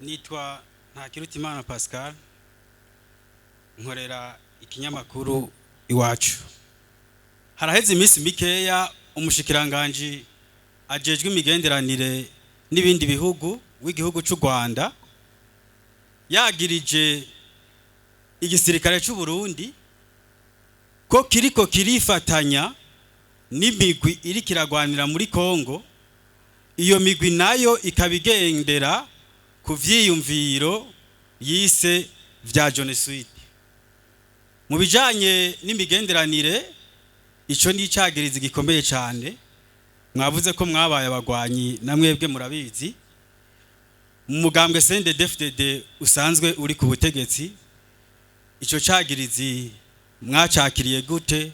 Nitwa Ntakirutimana Pascal, nkorera ikinyamakuru Iwacu. Haraheze iminsi mikeya umushikiranganje ajejwe imigenderanire n'ibindi bihugu w'igihugu cy'u Rwanda yagirije igisirikare cy'u Burundi ko kiriko kirifatanya n'imigwi iri kiragwanira muri Kongo. Iyo migwi nayo ikabigendera ku vyiyumviro yise vya genocide. Mu bijanye n'imigenderanire ico ni icagiriza gikomeye cyane. Mwavuze ko mwabaye abagwanyi namwebwe murabizi. Mu mugambwe CNDD-FDD usanzwe uri ku butegetsi, ico cagirizi mwacakiriye gute,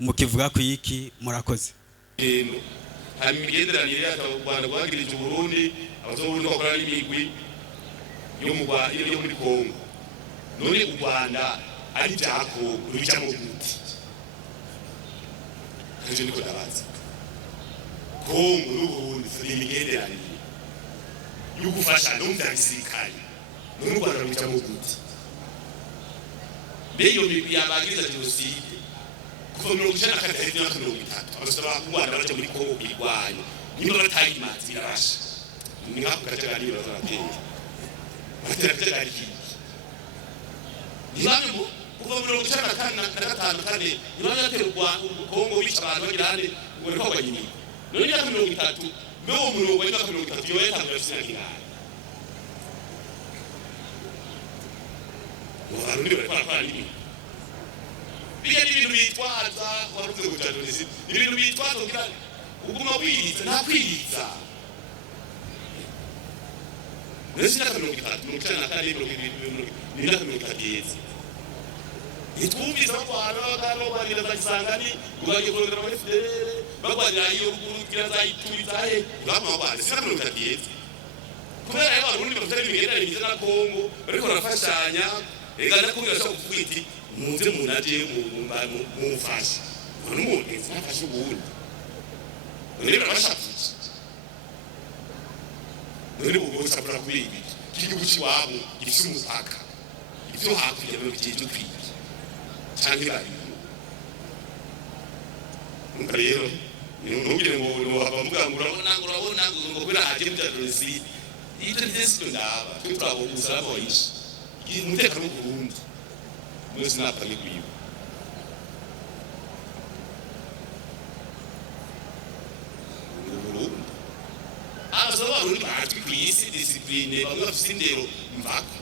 mukivuga ku iki? Murakoze. Imigenderanire y'u Rwanda rwagirije u Burundi, abazoburundi bakora n'imigwi yo muri Kongo. None u Rwanda ari byako rubijamo gute? Kaje niko ndabaza. Kongo n'u Burundi ni imigenderanire yo gufasha no mudabisirikare. None u Rwanda rubijamo gute? Beyo migwi yabagiriza genocide kuva mu 1993 abasaba u Rwanda baje muri Kongo kwirwanya. Nimba batayi imanzi irasha. Ni nk'ako kajagari bazabateye. Batera iki? Nibamwe mu kuva mu 1995 kane nibamwe yatera Kongo bica abantu bagirane ngo riko baganyini. None ya 30 mewo murongo wa 30 yo yatangura sinakingana. Warundi bakora nini? Biya ibintu bitwaza waruze kujanuriza. Ibintu bitwaza kugira uguma wiriza nta kwiriza. Nesi nakamirongo itatu kane kageze. Itwumvisa abantu bagano barira basangani ugaye kurondera muri FDL bagwarira iyo ruguru kira zayituriza he bama bane sinamirongo kageze. Kubera aba Burundi bafite imigenderanire na Kongo bariko barafashanya ega nakubwira cyo kukwiti muze munaje mu fasha. None umuntu nafashe ubundi. None barashafije. None ubu sapura kubibi igihugu cy'iwabo gifite umupaka ibyo hakurya no bigiye cyo kwiga cyangwa bari rero ntugire ngo abavuga ngo urabona ngo kubera haje mu genocide ito ndetse ndaba twabo uzaba yishi umutekano mu Burundi mwese napanye kwiba Abarundi bazi kwisi discipline bamwe bafite indero mvako.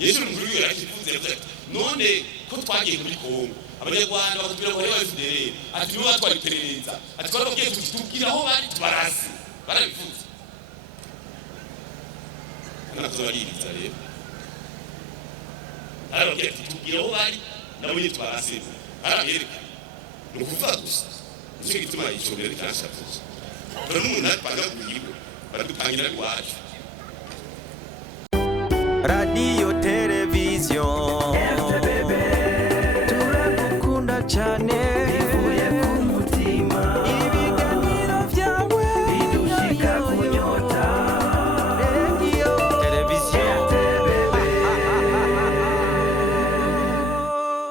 Yesu mukuru yarakivuze ati none ko twagiye muri Kongo abanyarwanda bakubwira ko bari FDL ati niba twariperereza ati ko bagiye tukira aho bari tubarasi barabivuze. Nazobaririza rero aragiye tukira aho bari nabo yitwarasi arabireka nukuvuga gusa nicyo gituma icobera cyashavuze. Radio